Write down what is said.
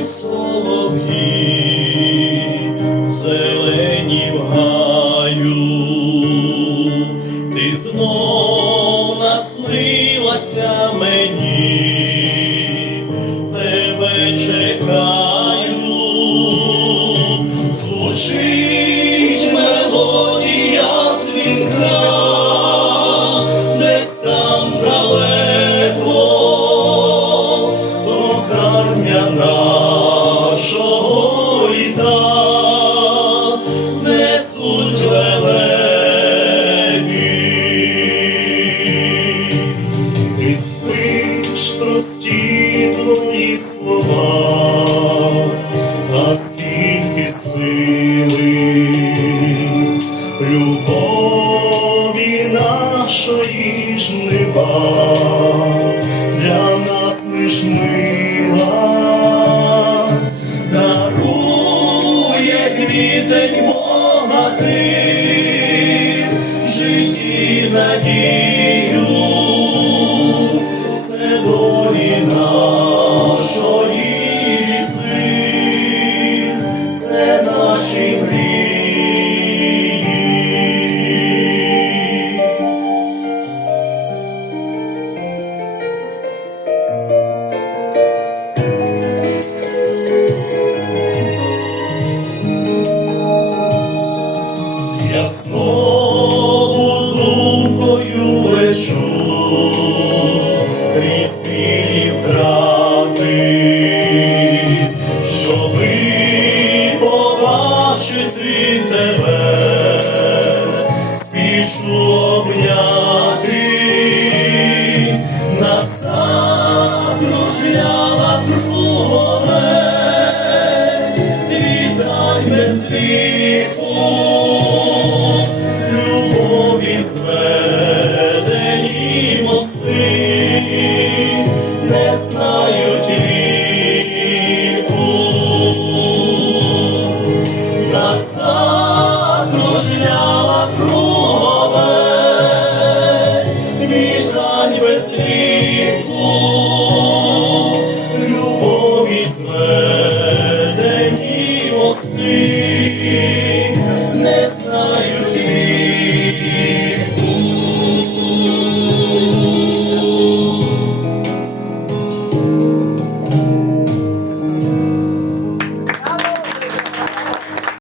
солов'ї, зелені гаю, ти знов наснилася мені, тебе чекаю, звучить мелодія дзвінка, десь Ти спиш прості твої слова, а скільки сили, любові нашої жнива для нас лиш мила, дарує квітень богатир, в житті надію наші мрії. Я знову думкою лечу краса кружляла кругове, вітай без ліку, любові зведені мости, не знають віку. Краса кружляла стань любові зведені мости.